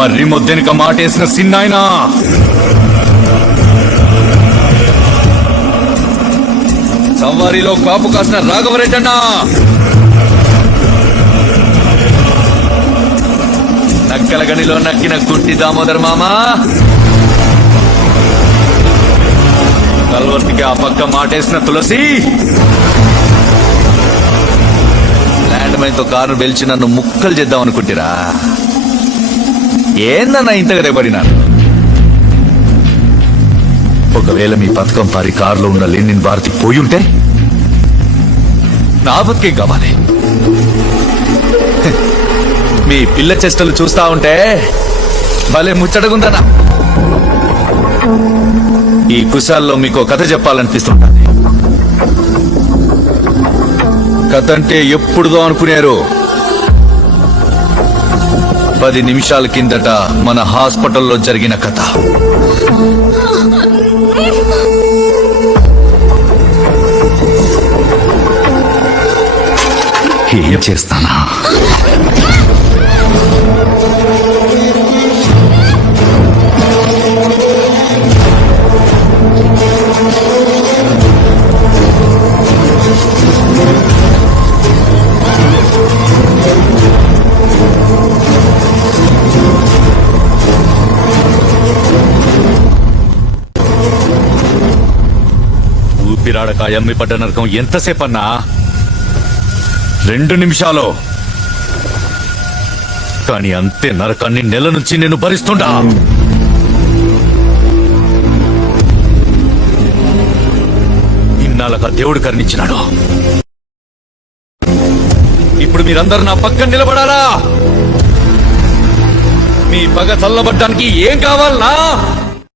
మర్రి మొద్దెనక మాటేసిన సిన్నాయనా సవారీలో కాపు కాసిన రాఘవరెడ్డన్నా నక్కల గనిలో నక్కిన గుట్టి దామోదర్ మామా కల్వర్తికి ఆ పక్క మాటేసిన తులసి ల్యాండ్ మైన్ తో కారు వెలిచి నన్ను ముక్కలు చేద్దాం అనుకుంటారా? ఏందన్నా ఇంతగా రేపడినాను? ఒకవేళ మీ పథకం పారి కారులో ఉన్న లెనిన్ భారతి పోయి ఉంటే నా బతికే కావాలి. మీ పిల్ల చేష్టలు చూస్తా ఉంటే భలే ముచ్చటగుందనా. ఈ కుశాల్లో మీకు కథ చెప్పాలనిపిస్తుంటుంది. కథ అంటే ఎప్పుడుదో అనుకునేరు. 10 నిమిషాల కిందట మన హాస్పిటల్లో జరిగిన కథ. ఏం చేస్తానా? ఊపిరాడక ఎమ్మి పడ్డ నరకం ఎంతసేపన్నా? 2 నిమిషాలు. కానీ అంతే నరకాన్ని నెల నుంచి నేను భరిస్తుండా. ఇన్నాళ్ళగా దేవుడు కరుణించినాడు. ఇప్పుడు మీరందరూ నా పక్కన నిలబడాలా? మీ పగ చల్లబడ్డానికి ఏం కావాలనా?